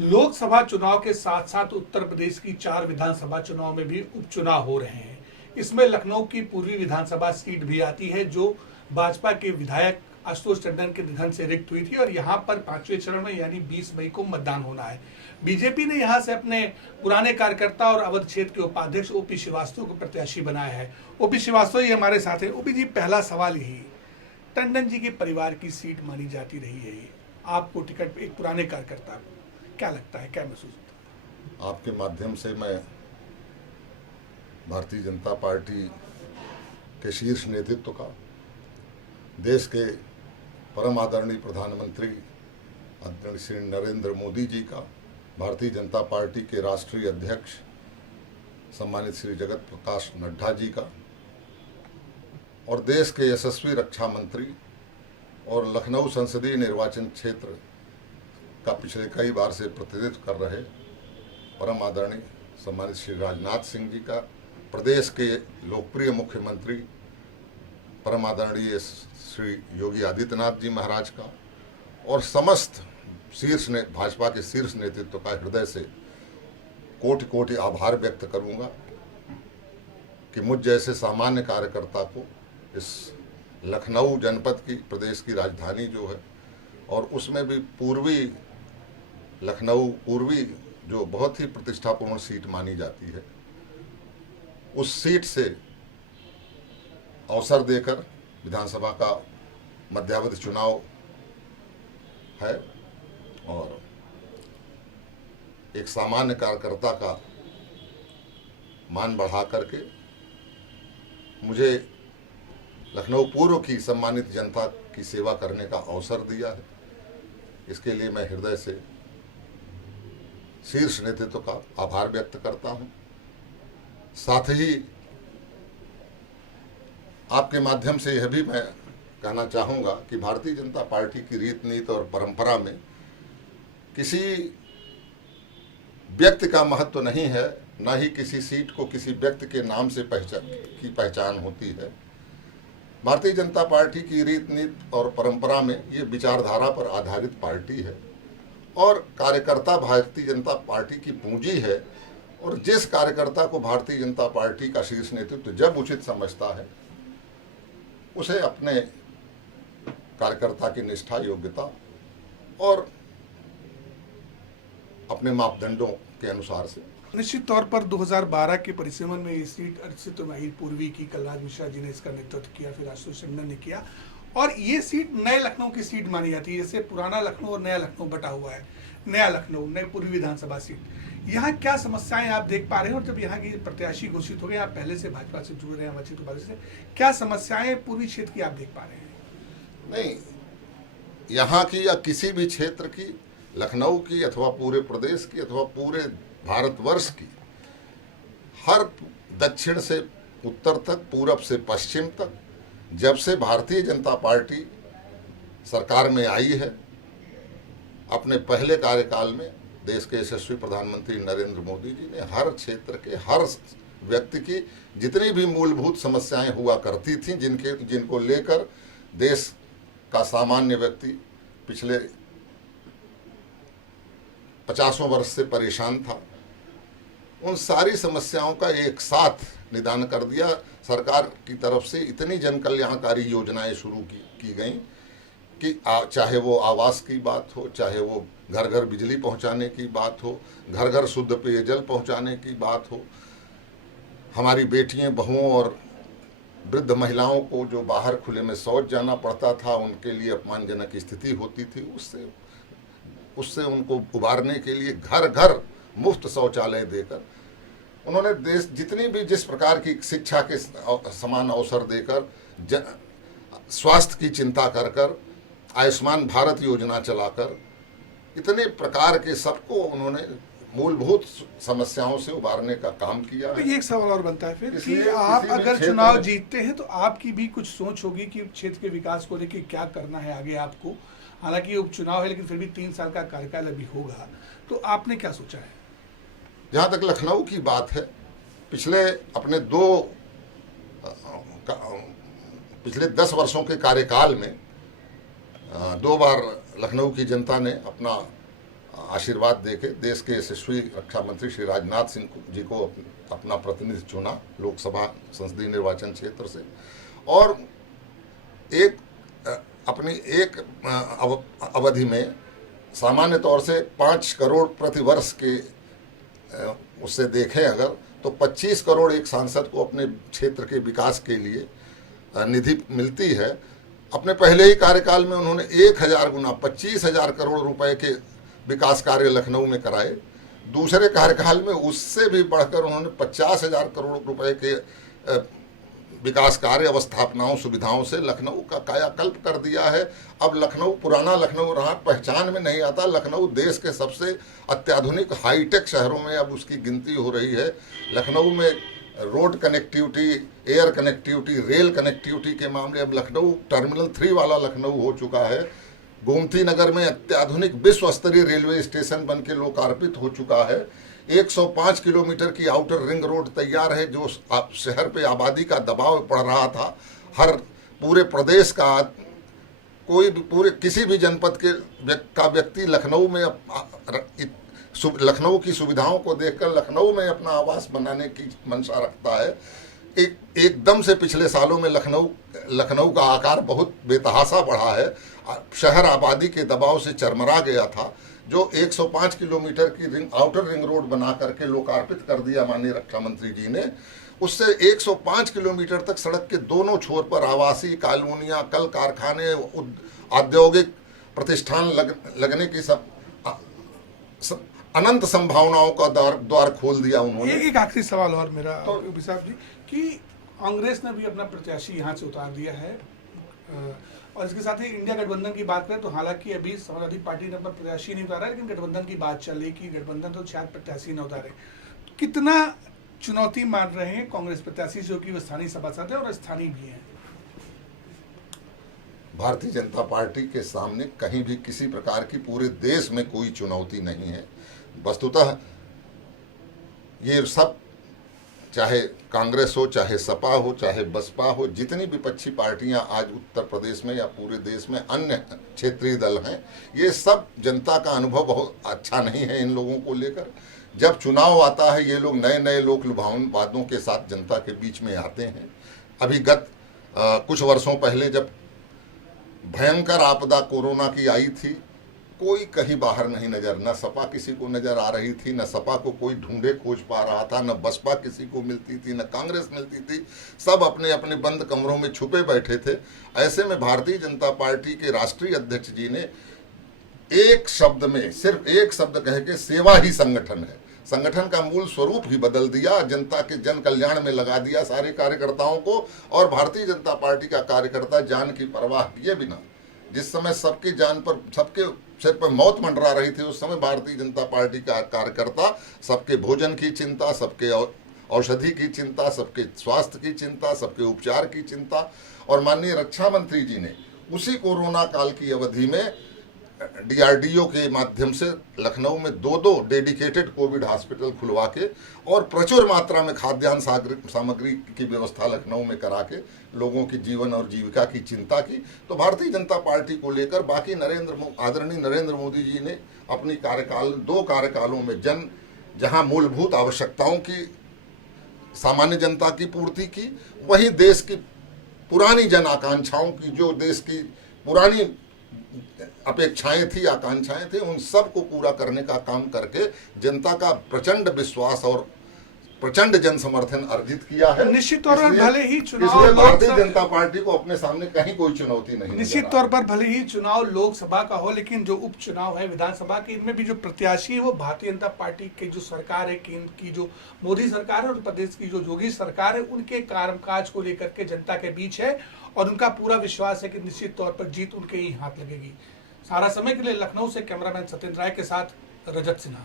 लोकसभा चुनाव के साथ साथ उत्तर प्रदेश की 4 विधानसभा चुनाव में भी उपचुनाव हो रहे हैं। इसमें लखनऊ की पूर्वी विधानसभा सीट भी आती है जो भाजपा के विधायक आशुतोष टंडन के निधन से रिक्त हुई थी और यहां पर 5वें चरण में यानी 20 मई को मतदान होना है। बीजेपी ने यहां से अपने पुराने कार्यकर्ता और अवध क्षेत्र के उपाध्यक्ष ओपी श्रीवास्तव को प्रत्याशी बनाया है। ओपी श्रीवास्तव ये हमारे साथ है। ओपी जी, पहला सवाल यही, टंडन जी के परिवार की सीट मानी जाती रही है, आपको टिकट एक पुराने कार्यकर्ता को क्या लगता है, क्या महसूस होता है? आपके माध्यम से मैं भारतीय जनता पार्टी के शीर्ष नेतृत्व का, देश के परम आदरणीय प्रधानमंत्री आदरणीय श्री नरेंद्र मोदी जी का, भारतीय जनता पार्टी के राष्ट्रीय अध्यक्ष सम्मानित श्री जगत प्रकाश नड्डा जी का और देश के यशस्वी रक्षा मंत्री और लखनऊ संसदीय निर्वाचन क्षेत्र का पिछले कई बार से प्रतिनिधित्व कर रहे परम आदरणीय सम्मानित श्री राजनाथ सिंह जी का, प्रदेश के लोकप्रिय मुख्यमंत्री परम आदरणीय श्री योगी आदित्यनाथ जी महाराज का और समस्त भाजपा के शीर्ष नेतृत्व का हृदय से कोटि कोटि आभार व्यक्त करूंगा कि मुझ जैसे सामान्य कार्यकर्ता को इस लखनऊ जनपद की, प्रदेश की राजधानी जो है और उसमें भी पूर्वी लखनऊ पूर्वी जो बहुत ही प्रतिष्ठापूर्ण सीट मानी जाती है, उस सीट से अवसर देकर विधानसभा का मध्यावधि चुनाव है और एक सामान्य कार्यकर्ता का मान बढ़ा करके मुझे लखनऊ पूर्व की सम्मानित जनता की सेवा करने का अवसर दिया है। इसके लिए मैं हृदय से शीर्ष नेतृत्व का आभार व्यक्त करता हूं। साथ ही आपके माध्यम से यह भी मैं कहना चाहूँगा कि भारतीय जनता पार्टी की रीत नीति और परंपरा में किसी व्यक्ति का महत्व नहीं है, न ही किसी सीट को किसी व्यक्ति के नाम से पहचान होती है। भारतीय जनता पार्टी की रीत नीति और परंपरा में ये विचारधारा पर आधारित पार्टी है और कार्यकर्ता भारतीय जनता पार्टी की पूंजी है और जिस कार्यकर्ता को भारतीय जनता पार्टी का शीर्ष नेतृत्व जब उचित समझता है उसे अपने कार्यकर्ता की निष्ठा, योग्यता और अपने मापदंडों के अनुसार से निश्चित तौर पर 2012 के परिसीमन में ये सीट अर्चित माही पूर्वी की कलराज मिश्रा जी ने इसका नेतृत्व किया, फिर आशुतोष टंडन ने किया और ये सीट नए लखनऊ की सीट मानी जाती है। जैसे पुराना लखनऊ और नया लखनऊ बटा हुआ है, नया लखनऊ नई पूर्वी विधानसभा सीट, यहाँ क्या समस्याएं आप देख पा रहे हैं और जब यहाँ की प्रत्याशी घोषित हो गए, आप पहले से भाजपा से जुड़ रहे हैं, वंचित उपाधि से, क्या समस्याएं पूर्वी क्षेत्र की आप देख पा रहे हैं? नहीं, यहाँ की या किसी भी क्षेत्र की, लखनऊ की अथवा पूरे प्रदेश की अथवा पूरे भारतवर्ष की, हर दक्षिण से उत्तर तक, पूरब से पश्चिम तक, जब से भारतीय जनता पार्टी सरकार में आई है, अपने पहले कार्यकाल में देश के यशस्वी प्रधानमंत्री नरेंद्र मोदी जी ने हर क्षेत्र के हर व्यक्ति की जितनी भी मूलभूत समस्याएं हुआ करती थीं, जिनको लेकर देश का सामान्य व्यक्ति पिछले 50 वर्ष से परेशान था, उन सारी समस्याओं का एक साथ निदान कर दिया। सरकार की तरफ से इतनी जन कल्याणकारी योजनाएं शुरू की गई कि चाहे वो आवास की बात हो, चाहे वो घर घर बिजली पहुंचाने की बात हो, घर घर शुद्ध पेयजल पहुंचाने की बात हो, हमारी बेटियां, बहुओं और वृद्ध महिलाओं को जो बाहर खुले में शौच जाना पड़ता था, उनके लिए अपमानजनक स्थिति होती थी, उससे उनको उबारने के लिए घर घर मुफ्त शौचालय देकर उन्होंने देश जितनी भी जिस प्रकार की शिक्षा के समान अवसर देकर, स्वास्थ्य की चिंता कर आयुष्मान भारत योजना चलाकर, इतने प्रकार के सबको उन्होंने मूलभूत समस्याओं से उबारने का काम किया है। तो एक सवाल और बनता है फिर कि आप अगर चुनाव जीतते हैं तो आपकी भी कुछ सोच होगी कि क्षेत्र के विकास को लेकर क्या करना है आगे आपको। हालांकि उपचुनाव है लेकिन फिर भी 3 साल का कार्यकाल अभी होगा, तो आपने क्या सोचा है? जहाँ तक लखनऊ की बात है, पिछले 10 वर्षों के कार्यकाल में 2 बार लखनऊ की जनता ने अपना आशीर्वाद देके देश के यशस्वी रक्षा मंत्री श्री राजनाथ सिंह जी को अपना प्रतिनिधि चुना लोकसभा संसदीय निर्वाचन क्षेत्र से, और अपनी एक अवधि में सामान्य तौर से 5 करोड़ प्रति वर्ष के उससे देखें अगर, तो 25 करोड़ एक सांसद को अपने क्षेत्र के विकास के लिए निधि मिलती है। अपने पहले ही कार्यकाल में उन्होंने 1000 गुना 25,000 करोड़ रुपए के विकास कार्य लखनऊ में कराए। दूसरे कार्यकाल में उससे भी बढ़कर उन्होंने 50,000 करोड़ रुपए के विकास कार्य अवस्थापनाओं सुविधाओं से लखनऊ का कायाकल्प कर दिया है। अब लखनऊ पुराना लखनऊ रहा पहचान में नहीं आता। लखनऊ देश के सबसे अत्याधुनिक हाईटेक शहरों में अब उसकी गिनती हो रही है। लखनऊ में road connectivity, air connectivity, rail connectivity के मामले अब लखनऊ टर्मिनल 3 वाला लखनऊ हो चुका है। गोमती नगर में अत्याधुनिक विश्व स्तरीय रेलवे स्टेशन बन के लोकार्पित हो चुका है। 105 किलोमीटर की आउटर रिंग रोड तैयार है, जो शहर पे आबादी का दबाव पड़ रहा था। हर पूरे प्रदेश का कोई भी पूरे किसी भी जनपद का व्यक्ति लखनऊ में लखनऊ की सुविधाओं को देखकर लखनऊ में अपना आवास बनाने की मंशा रखता है। एकदम से पिछले सालों में लखनऊ का आकार बहुत बेतहासा बढ़ा है। शहर आबादी के दबाव से चरमरा गया था, जो 105 किलोमीटर की आउटर रिंग रोड बना करके लोकार्पित कर दिया माननीय रक्षा मंत्री जी ने। उससे 105 किलोमीटर तक सड़क के दोनों छोर पर आवासीय कॉलोनियां, कल कारखाने, औद्योगिक प्रतिष्ठान लगने की सब अनंत संभावनाओं का द्वार खोल दिया उन्होंने। एक आखिरी सवाल और मेरा यूपी साहब जी, कि कांग्रेस ने भी अपना प्रत्याशी यहाँ से उतार दिया है, और इसके साथ ही इंडिया गठबंधन की बात करें तो हालांकि अभी समाजवादी पार्टी ने अपना प्रत्याशी नहीं उतारा, लेकिन गठबंधन की बात चल रही कि गठबंधन तो शायद प्रत्याशी न उतारे। कितना चुनौती मान रहे हैं कांग्रेस प्रत्याशी, जो कि वो स्थानीय सभासद है और स्थानीय भी है? भारतीय जनता पार्टी के सामने कहीं भी किसी प्रकार की पूरे देश में कोई चुनौती नहीं है। वस्तुतः ये सब, चाहे कांग्रेस हो, चाहे सपा हो, चाहे बसपा हो, जितनी विपक्षी पार्टियां आज उत्तर प्रदेश में या पूरे देश में अन्य क्षेत्रीय दल हैं, ये सब जनता का अनुभव बहुत अच्छा नहीं है इन लोगों को लेकर। जब चुनाव आता है ये लोग नए नए लोक लुभावन वादों के साथ जनता के बीच में आते हैं। अभी कुछ वर्षों पहले जब भयंकर आपदा कोरोना की आई थी, कोई कहीं बाहर नहीं नजर, न सपा किसी को नजर आ रही थी, न सपा को कोई ढूंढे खोज पा रहा था, न बसपा किसी को मिलती थी, न कांग्रेस मिलती थी। सब अपने अपने बंद कमरों में छुपे बैठे थे। ऐसे में भारतीय जनता पार्टी के राष्ट्रीय अध्यक्ष जी ने एक शब्द में, सिर्फ एक शब्द कह के, सेवा ही संगठन है, संगठन का मूल स्वरूप ही बदल दिया, जनता के जन कल्याण में लगा दिया सारे कार्यकर्ताओं को। और भारतीय जनता पार्टी का कार्यकर्ता जान की परवाह किए बिना, जिस समय सबकी जान पर, सबके सिर पर मौत मंडरा रही थी, उस समय भारतीय जनता पार्टी का कार्यकर्ता सबके भोजन की चिंता, सबके औषधि की चिंता, सबके स्वास्थ्य की चिंता, सबके उपचार की चिंता। और माननीय रक्षा मंत्री जी ने उसी कोरोना काल की अवधि में DRDO के माध्यम से लखनऊ में 2 डेडिकेटेड कोविड हॉस्पिटल खुलवा के और प्रचुर मात्रा में खाद्यान्न सामग्री की व्यवस्था लखनऊ में करा के लोगों की जीवन और जीविका की चिंता की। तो भारतीय जनता पार्टी को लेकर बाकी आदरणीय नरेंद्र मोदी जी ने अपनी 2 कार्यकालों में जहां मूलभूत आवश्यकताओं की सामान्य जनता की पूर्ति की, वहीं देश की पुरानी जन आकांक्षाओं की, जो देश की पुरानी अपेक्षाएं थी, आकांक्षाएं थी, उन सब को पूरा करने का काम करके जनता का प्रचंड विश्वास और प्रचंड जन समर्थन अर्जित किया है। निश्चित तौर पर भले ही चुनाव भारतीय जनता पार्टी को अपने सामने कहीं कोई चुनौती नहीं, निश्चित तौर पर भले ही चुनाव लोकसभा का हो, लेकिन जो उपचुनाव है विधानसभा के, इनमें भी जो प्रत्याशी है वो भारतीय जनता पार्टी की जो सरकार है, की जो मोदी सरकार है और प्रदेश की जो योगी सरकार है, उनके कामकाज को लेकर के जनता के बीच है और उनका पूरा विश्वास है कि निश्चित तौर पर जीत उनके ही हाथ लगेगी। सारा समय के लिए लखनऊ से कैमरामैन सत्येंद्र राय के साथ रजत सिन्हा।